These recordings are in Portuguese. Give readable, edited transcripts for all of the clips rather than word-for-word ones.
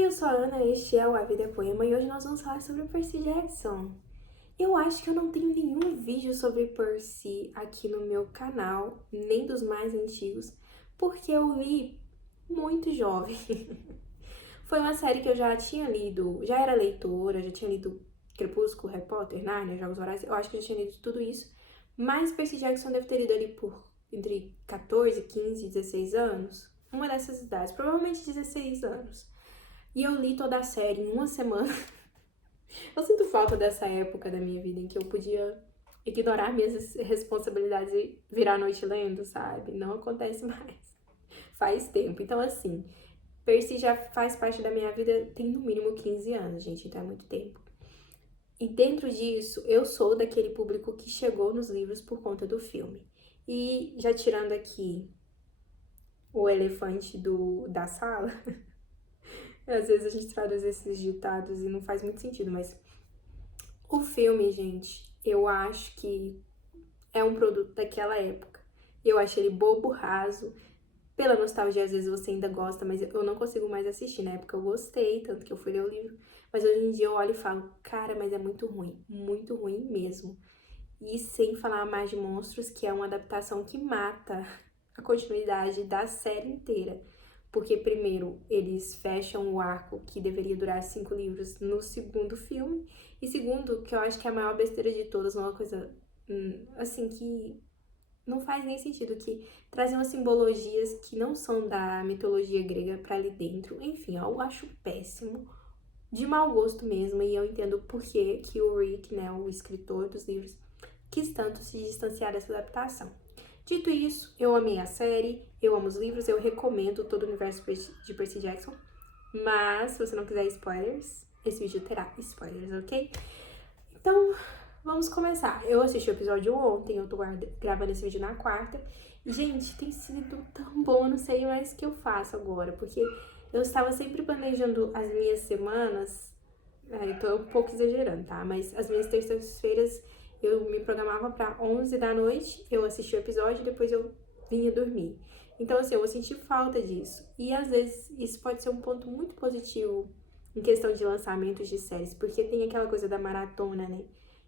Oi, eu sou a Ana, este é o A Vida é Poema e hoje nós vamos falar sobre Percy Jackson. Eu acho que eu não tenho nenhum vídeo sobre Percy aqui no meu canal, nem dos mais antigos, porque eu li muito jovem. Foi uma série que eu já tinha lido, já era leitora, já tinha lido Crepúsculo, Harry Potter, Narnia, Jogos Vorazes, eu acho que eu já tinha lido tudo isso, mas Percy Jackson deve ter lido ali por entre 14, 15, 16 anos, uma dessas idades, provavelmente 16 anos. E eu li toda a série em uma semana. Eu sinto falta dessa época da minha vida em que eu podia ignorar minhas responsabilidades e virar a noite lendo, sabe? Não acontece mais. Faz tempo. Então, assim, Percy já faz parte da minha vida tem no mínimo 15 anos, gente, então é muito tempo. E dentro disso, eu sou daquele público que chegou nos livros por conta do filme. E já tirando aqui o elefante da sala, às vezes a gente traduz esses ditados e não faz muito sentido, mas o filme, gente, eu acho que é um produto daquela época. Eu achei ele bobo, raso. Pela nostalgia, às vezes você ainda gosta, mas eu não consigo mais assistir. Na época eu gostei, tanto que eu fui ler o livro. Mas hoje em dia eu olho e falo, cara, mas é muito ruim mesmo. E sem falar mais de Monstros, que é uma adaptação que mata a continuidade da série inteira. Porque, primeiro, eles fecham o arco que deveria durar 5 livros no segundo filme. E segundo, que eu acho que é a maior besteira de todas, uma coisa, assim, que não faz nem sentido, que trazem umas simbologias que não são da mitologia grega pra ali dentro. Enfim, eu acho péssimo, de mau gosto mesmo, e eu entendo por que o Rick, né, o escritor dos livros, quis tanto se distanciar dessa adaptação. Dito isso, eu amei a série, eu amo os livros, eu recomendo todo o universo de Percy Jackson, mas se você não quiser spoilers, esse vídeo terá spoilers, ok? Então, vamos começar. Eu assisti o episódio ontem, eu tô gravando esse vídeo na quarta, e, gente, tem sido tão bom, eu não sei mais o que eu faço agora, porque eu estava sempre planejando as minhas semanas, eu tô um pouco exagerando, tá? Mas as minhas terças-feiras eu me programava pra 11 da noite, eu assistia o episódio e depois eu vinha dormir. Então, assim, eu vou sentir falta disso. E às vezes isso pode ser um ponto muito positivo em questão de lançamentos de séries, porque tem aquela coisa da maratona, né?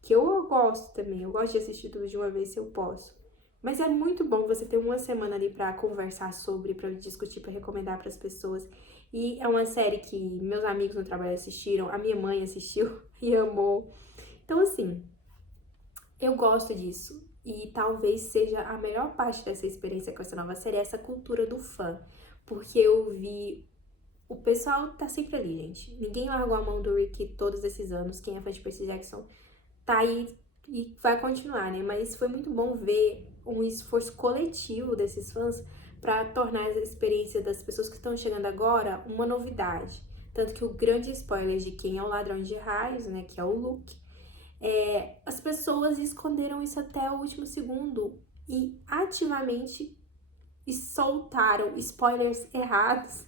Que eu gosto também, eu gosto de assistir tudo de uma vez se eu posso. Mas é muito bom você ter uma semana ali pra conversar sobre, pra discutir, pra recomendar pras pessoas. E é uma série que meus amigos no trabalho assistiram, a minha mãe assistiu e amou. Então, assim, eu gosto disso. E talvez seja a melhor parte dessa experiência com essa nova série, essa cultura do fã. Porque eu vi. O pessoal tá sempre ali, gente. Ninguém largou a mão do Rick todos esses anos. Quem é fã de Percy Jackson tá aí e vai continuar, né? Mas foi muito bom ver um esforço coletivo desses fãs para tornar a experiência das pessoas que estão chegando agora uma novidade. Tanto que o grande spoiler de quem é o ladrão de raios, né, que é o Luke, as pessoas esconderam isso até o último segundo e ativamente soltaram spoilers errados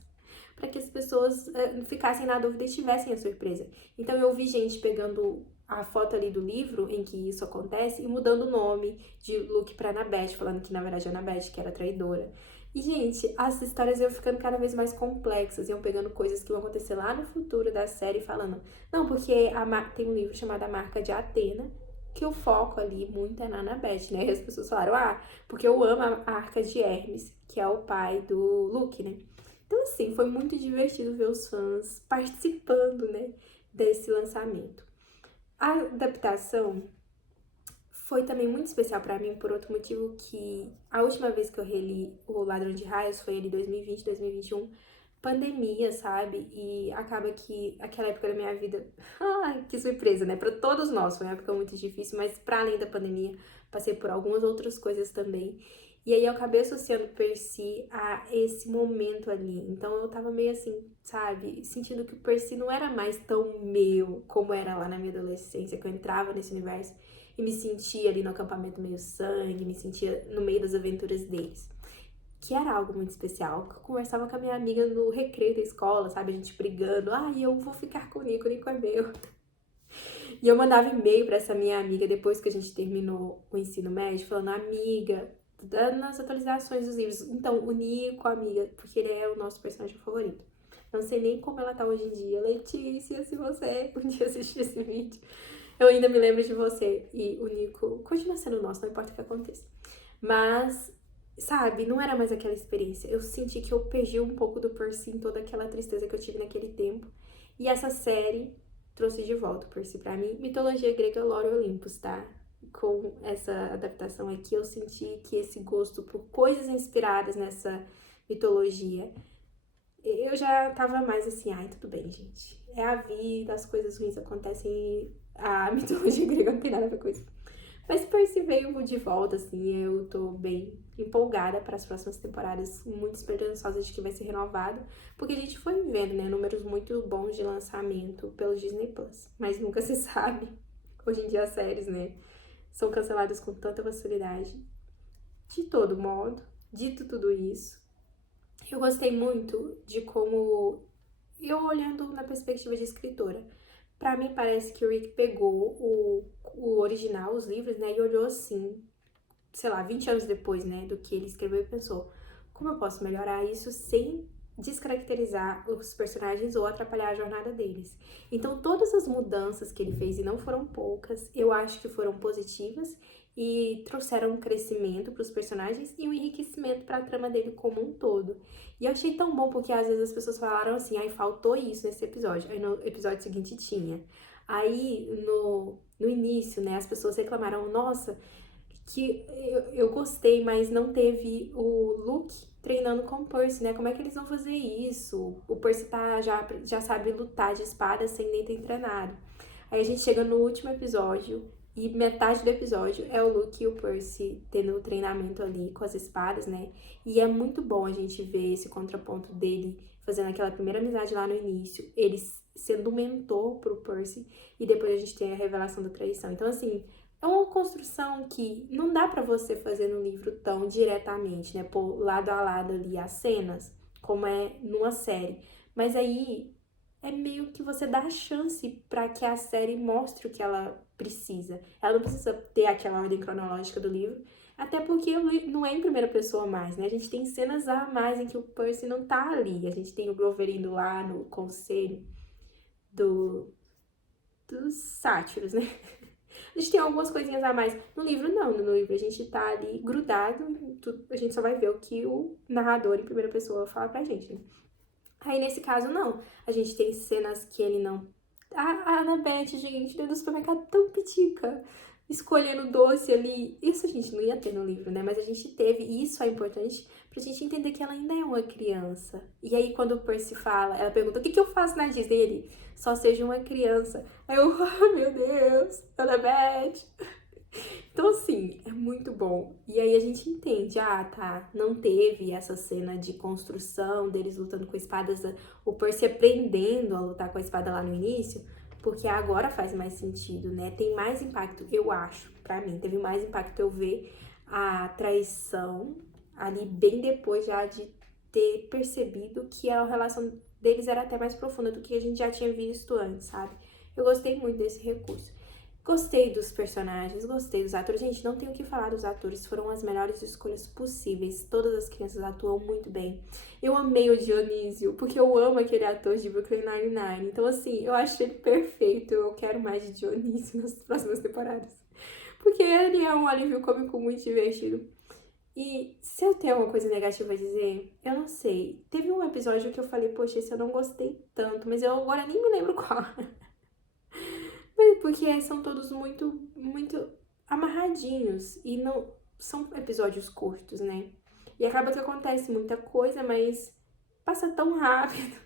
para que as pessoas ficassem na dúvida e tivessem a surpresa. Então eu vi gente pegando a foto ali do livro em que isso acontece e mudando o nome de Luke pra Annabeth, falando que na verdade é Annabeth que era traidora. E, gente, as histórias iam ficando cada vez mais complexas, iam pegando coisas que iam acontecer lá no futuro da série, falando, não, porque tem um livro chamado A Marca de Atena, que o foco ali muito é na Annabeth, né? E as pessoas falaram, porque eu amo a Arca de Hermes, que é o pai do Luke, né? Então, assim, foi muito divertido ver os fãs participando, né, desse lançamento. A adaptação foi também muito especial pra mim por outro motivo, que a última vez que eu reli O Ladrão de Raios foi ali 2020, 2021, pandemia, sabe? E acaba que aquela época da minha vida, que surpresa, né? Pra todos nós, foi uma época muito difícil, mas pra além da pandemia, passei por algumas outras coisas também. E aí eu acabei associando Percy a esse momento ali. Então eu tava meio assim, sabe? Sentindo que o Percy não era mais tão meu como era lá na minha adolescência, que eu entrava nesse universo e me sentia ali no acampamento meio sangue, me sentia no meio das aventuras deles. Que era algo muito especial. Eu conversava com a minha amiga no recreio da escola, sabe? A gente brigando. Eu vou ficar com o Nico é meu. E eu mandava e-mail pra essa minha amiga depois que a gente terminou o ensino médio, falando, amiga, dando as atualizações dos livros. Então, o Nico, amiga, porque ele é o nosso personagem favorito. Não sei nem como ela tá hoje em dia. Letícia, se você um dia assistir esse vídeo, eu ainda me lembro de você. E o Nico continua sendo nosso, não importa o que aconteça. Mas, sabe, não era mais aquela experiência. Eu senti que eu perdi um pouco do Percy em toda aquela tristeza que eu tive naquele tempo. E essa série trouxe de volta o Percy pra mim. Mitologia grega Lore Olympus, tá? Com essa adaptação aqui, eu senti que esse gosto por coisas inspiradas nessa mitologia, eu já tava mais assim, ai, tudo bem, gente. É a vida, as coisas ruins acontecem, a mitologia grega não tem nada a ver com isso. Mas Percy veio de volta, assim, eu tô bem empolgada para as próximas temporadas, muito esperançosa de que vai ser renovado, porque a gente foi vendo, né, números muito bons de lançamento pelo Disney Plus, mas nunca se sabe. Hoje em dia as séries, né, são canceladas com tanta facilidade. De todo modo, dito tudo isso, eu gostei muito de como, eu olhando na perspectiva de escritora, pra mim parece que o Rick pegou o original, os livros, né, e olhou assim, sei lá, 20 anos depois, né, do que ele escreveu e pensou, como eu posso melhorar isso sem descaracterizar os personagens ou atrapalhar a jornada deles. Então, todas as mudanças que ele fez, e não foram poucas, eu acho que foram positivas e trouxeram um crescimento para os personagens e um enriquecimento para a trama dele como um todo. E eu achei tão bom porque às vezes as pessoas falaram assim, ai, faltou isso nesse episódio, aí no episódio seguinte tinha. Aí no início, né, as pessoas reclamaram, nossa, que eu gostei, mas não teve o Luke treinando com o Percy, né? Como é que eles vão fazer isso? O Percy já sabe lutar de espada sem nem ter treinado. Aí a gente chega no último episódio e metade do episódio é o Luke e o Percy tendo o treinamento ali com as espadas, né? E é muito bom a gente ver esse contraponto dele fazendo aquela primeira amizade lá no início, ele sendo mentor pro Percy e depois a gente tem a revelação da traição. Então, assim, é uma construção que não dá pra você fazer no livro tão diretamente, né? Pôr lado a lado ali as cenas, como é numa série. Mas aí é meio que você dá a chance pra que a série mostre o que ela precisa. Ela não precisa ter aquela ordem cronológica do livro, até porque o livro não é em primeira pessoa mais, né? A gente tem cenas a mais em que o Percy não tá ali. A gente tem o Grover indo lá no conselho dos sátiros, né? A gente tem algumas coisinhas a mais. No livro, não. No livro, a gente tá ali grudado. A gente só vai ver o que o narrador em primeira pessoa fala pra gente, né? Aí, nesse caso, não. A gente tem cenas que ele não... A Annabeth, gente, dentro do supermercado tão pitica. Escolhendo doce ali. Isso a gente não ia ter no livro, né? Mas a gente teve. E isso é importante pra gente entender que ela ainda é uma criança. E aí, quando o Percy fala, ela pergunta, o que eu faço na Disney? Ele, só seja uma criança. Aí eu, oh, meu Deus, Annabeth. Então, assim, é muito bom. E aí a gente entende, tá, não teve essa cena de construção deles lutando com espadas, o Percy aprendendo a lutar com a espada lá no início, porque agora faz mais sentido, né? Tem mais impacto, eu acho, pra mim, teve mais impacto eu ver a traição ali bem depois já de ter percebido que a relação deles era até mais profunda do que a gente já tinha visto antes, sabe? Eu gostei muito desse recurso. Gostei dos personagens, gostei dos atores. Gente, não tenho o que falar dos atores, foram as melhores escolhas possíveis. Todas as crianças atuam muito bem. Eu amei o Dionísio, porque eu amo aquele ator de Brooklyn Nine-Nine. Então, assim, eu acho ele perfeito. Eu quero mais de Dionísio nas próximas temporadas. Porque ele é um alívio cômico muito divertido. E se eu tenho alguma coisa negativa a dizer, eu não sei. Teve um episódio que eu falei, poxa, esse eu não gostei tanto, mas eu agora nem me lembro qual. Porque são todos muito amarradinhos e não são episódios curtos, né? E acaba que acontece muita coisa, mas passa tão rápido.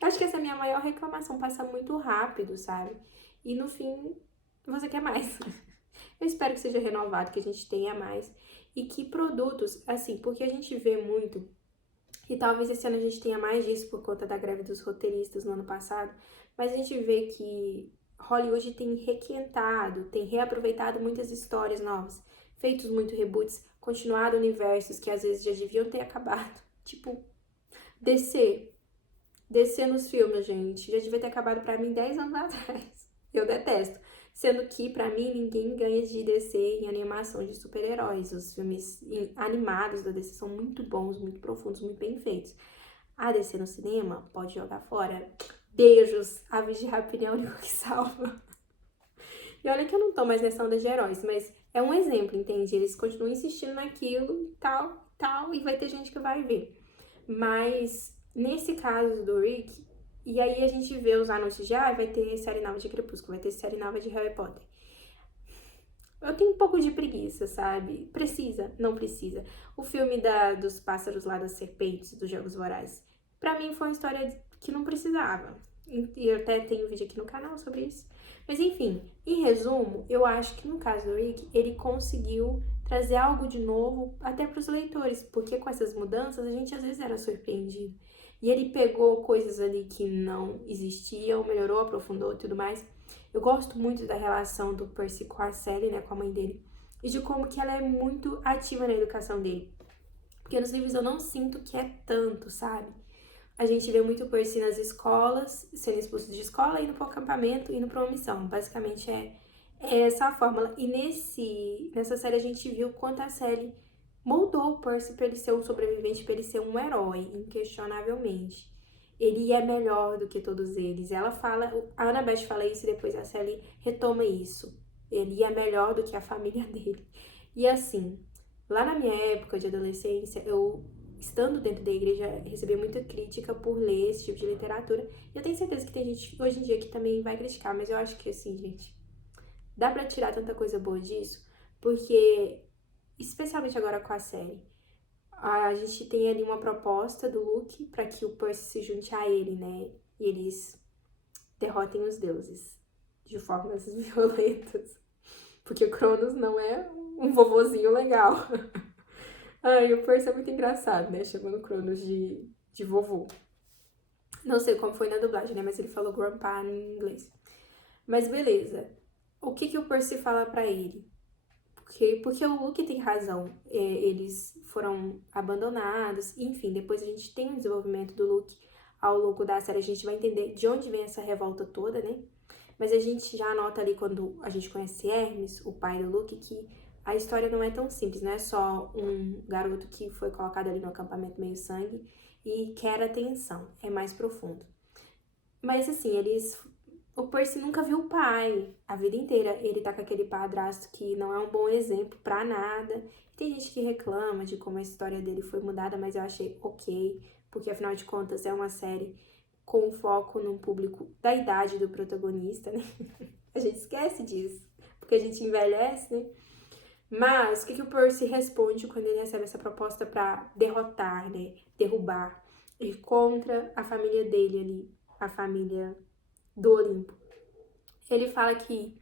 Acho que essa é a minha maior reclamação, passa muito rápido, sabe? E no fim, você quer mais. Eu espero que seja renovado, que a gente tenha mais. E que produtos, assim, porque a gente vê muito, e talvez esse ano a gente tenha mais disso por conta da greve dos roteiristas no ano passado, mas a gente vê que Hollywood tem requentado, tem reaproveitado muitas histórias novas, feitos muito reboots, continuado universos que às vezes já deviam ter acabado. Tipo, DC nos filmes, gente, já devia ter acabado pra mim 10 anos atrás. Eu detesto. Sendo que, pra mim, ninguém ganha de DC em animação de super-heróis. Os filmes animados da DC são muito bons, muito profundos, muito bem feitos. a descer no cinema, pode jogar fora. Beijos, aves de rapina é o único que salva. E olha que eu não tô mais nessa onda de heróis, mas é um exemplo, entende? Eles continuam insistindo naquilo e tal, e vai ter gente que vai ver. Mas, nesse caso do Rick, e aí a gente vê os anúncios de, vai ter série nova de Crepúsculo, vai ter série nova de Harry Potter. Eu tenho um pouco de preguiça, sabe? Precisa? Não precisa. O filme dos pássaros lá, das serpentes, dos Jogos Vorazes, pra mim foi uma história que não precisava. E eu até tenho vídeo aqui no canal sobre isso. Mas enfim, em resumo, eu acho que no caso do Rick, ele conseguiu trazer algo de novo até para os leitores, porque com essas mudanças a gente às vezes era surpreendido. E ele pegou coisas ali que não existiam, melhorou, aprofundou e tudo mais. Eu gosto muito da relação do Percy com a Sally, né, com a mãe dele, e de como que ela é muito ativa na educação dele. Porque nos livros eu não sinto que é tanto, sabe? A gente vê muito Percy nas escolas, sendo expulso de escola, indo para o acampamento, indo para uma missão. Basicamente é essa a fórmula. E nessa série a gente viu quanto a Sally moldou o Percy para ele ser um sobrevivente, para ele ser um herói, inquestionavelmente. Ele é melhor do que todos eles. Ela fala, a Annabeth fala isso e depois a Sally retoma isso. Ele é melhor do que a família dele. E assim, lá na minha época de adolescência, eu, estando dentro da igreja, recebi muita crítica por ler esse tipo de literatura. E eu tenho certeza que tem gente hoje em dia que também vai criticar, mas eu acho que assim, gente, dá pra tirar tanta coisa boa disso, porque, especialmente agora com a série, a gente tem ali uma proposta do Luke para que o Percy se junte a ele, né? E eles derrotem os deuses de formas violentas. Porque o Cronos não é um vovozinho legal. Ai, o Percy é muito engraçado, né? Chamando o Cronos de vovô. Não sei como foi na dublagem, né? Mas ele falou grandpa em inglês. Mas beleza. O que o Percy fala pra ele? Porque o Luke tem razão, eles foram abandonados, enfim, depois a gente tem um desenvolvimento do Luke ao longo da série, a gente vai entender de onde vem essa revolta toda, né? Mas a gente já nota ali quando a gente conhece Hermes, o pai do Luke, que a história não é tão simples, não é só um garoto que foi colocado ali no acampamento meio sangue e quer atenção, é mais profundo. Mas assim, o Percy nunca viu o pai a vida inteira. Ele tá com aquele padrasto que não é um bom exemplo pra nada. Tem gente que reclama de como a história dele foi mudada, mas eu achei ok, porque afinal de contas é uma série com foco no público da idade do protagonista, né? A gente esquece disso, porque a gente envelhece, né? Mas o que o Percy responde quando ele recebe essa proposta pra derrotar, né? Derrubar, ir contra a família dele ali, a família do Olimpo. Ele fala que,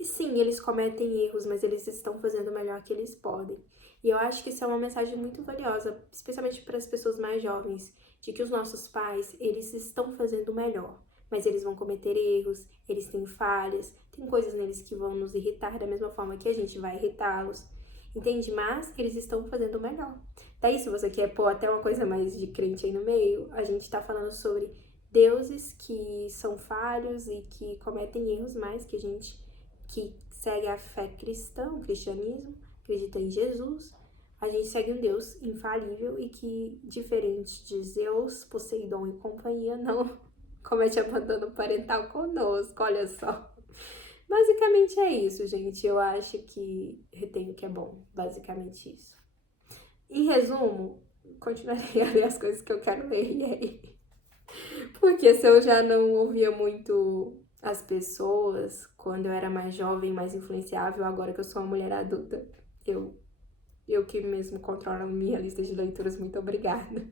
sim, eles cometem erros, mas eles estão fazendo o melhor que eles podem. E eu acho que isso é uma mensagem muito valiosa, especialmente para as pessoas mais jovens, de que os nossos pais, eles estão fazendo o melhor, mas eles vão cometer erros, eles têm falhas, tem coisas neles que vão nos irritar da mesma forma que a gente vai irritá-los, entende? Mas eles estão fazendo o melhor. Daí, se você quer pôr até uma coisa mais de crente aí no meio, a gente tá falando sobre deuses que são falhos e que cometem erros, mas que a gente que segue a fé cristã, o cristianismo, acredita em Jesus, a gente segue um Deus infalível e que, diferente de Zeus, Poseidon e companhia, não comete abandono parental conosco, olha só. Basicamente é isso, gente. Eu acho que retenho que é bom, basicamente isso. Em resumo, continuarei a ler as coisas que eu quero ler, e aí? Porque se eu já não ouvia muito as pessoas quando eu era mais jovem, mais influenciável, agora que eu sou uma mulher adulta, eu que mesmo controlo a minha lista de leituras, muito obrigada.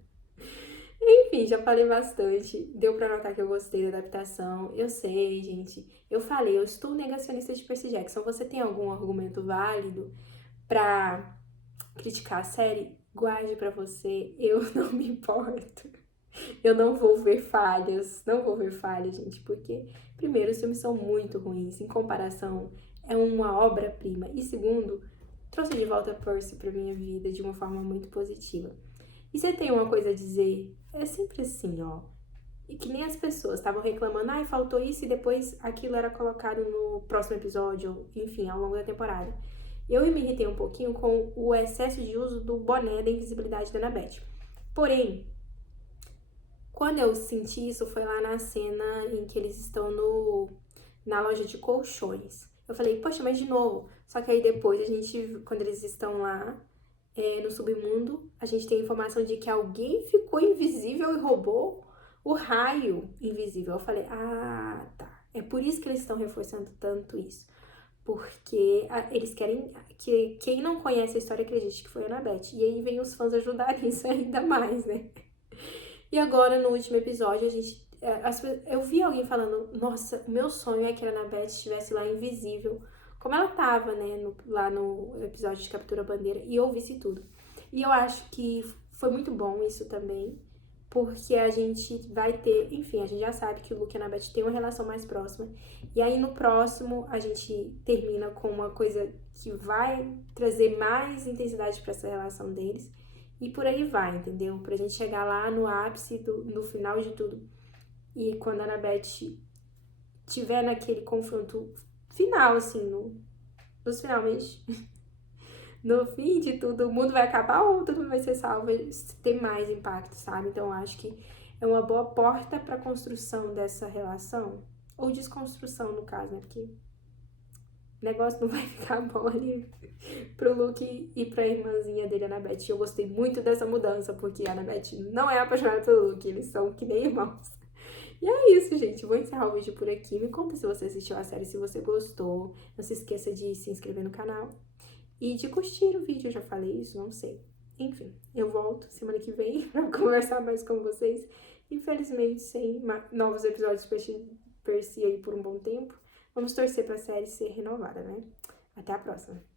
Enfim, já falei bastante, deu pra notar que eu gostei da adaptação, eu sei, gente, eu falei, eu estou negacionista de Percy Jackson, você tem algum argumento válido pra criticar a série? Guarde pra você, eu não me importo. Eu não vou ver falhas, gente, porque, primeiro, os filmes são muito ruins, em comparação, é uma obra-prima, e segundo, trouxe de volta Percy pra minha vida de uma forma muito positiva. E você tem uma coisa a dizer, é sempre assim, ó, e que nem as pessoas estavam reclamando, faltou isso, e depois aquilo era colocado no próximo episódio, enfim, ao longo da temporada. Eu me irritei um pouquinho com o excesso de uso do boné da invisibilidade da Annabeth. Porém, Quando eu senti isso, foi lá na cena em que eles estão na loja de colchões. Eu falei, poxa, mas de novo. Só que aí depois a gente, quando eles estão lá no submundo, a gente tem a informação de que alguém ficou invisível e roubou o raio invisível. Eu falei, ah, tá. É por isso que eles estão reforçando tanto isso. Porque eles querem que quem não conhece a história acredite que foi a Annabeth. E aí vem os fãs ajudar nisso ainda mais, né? E agora, no último episódio, a gente. Eu vi alguém falando, nossa, o meu sonho é que a Annabeth estivesse lá invisível, como ela tava, né, lá no episódio de Captura a Bandeira, e eu ouvisse tudo. E eu acho que foi muito bom isso também, porque a gente vai ter, enfim, a gente já sabe que o Luke e a Annabeth têm uma relação mais próxima. E aí no próximo a gente termina com uma coisa que vai trazer mais intensidade para essa relação deles. E por aí vai, entendeu? Pra gente chegar lá no ápice, no final de tudo. E quando a Annabeth tiver naquele confronto final, assim, nos finalmente, no fim de tudo, o mundo vai acabar ou tudo vai ser salvo, tem mais impacto, sabe? Então eu acho que é uma boa porta pra construção dessa relação. Ou desconstrução, no caso, né? Porque o negócio não vai ficar bom ali pro Luke e pra irmãzinha dele, a Annabeth. Eu gostei muito dessa mudança, porque a Annabeth não é apaixonada pelo Luke, eles são que nem irmãos. E é isso, gente. Vou encerrar o vídeo por aqui. Me conta se você assistiu a série, se você gostou. Não se esqueça de se inscrever no canal e de curtir o vídeo. Eu já falei isso, não sei. Enfim, eu volto semana que vem pra conversar mais com vocês. Infelizmente, sem novos episódios de Percy aí por um bom tempo. Vamos torcer pra série ser renovada, né? Até a próxima.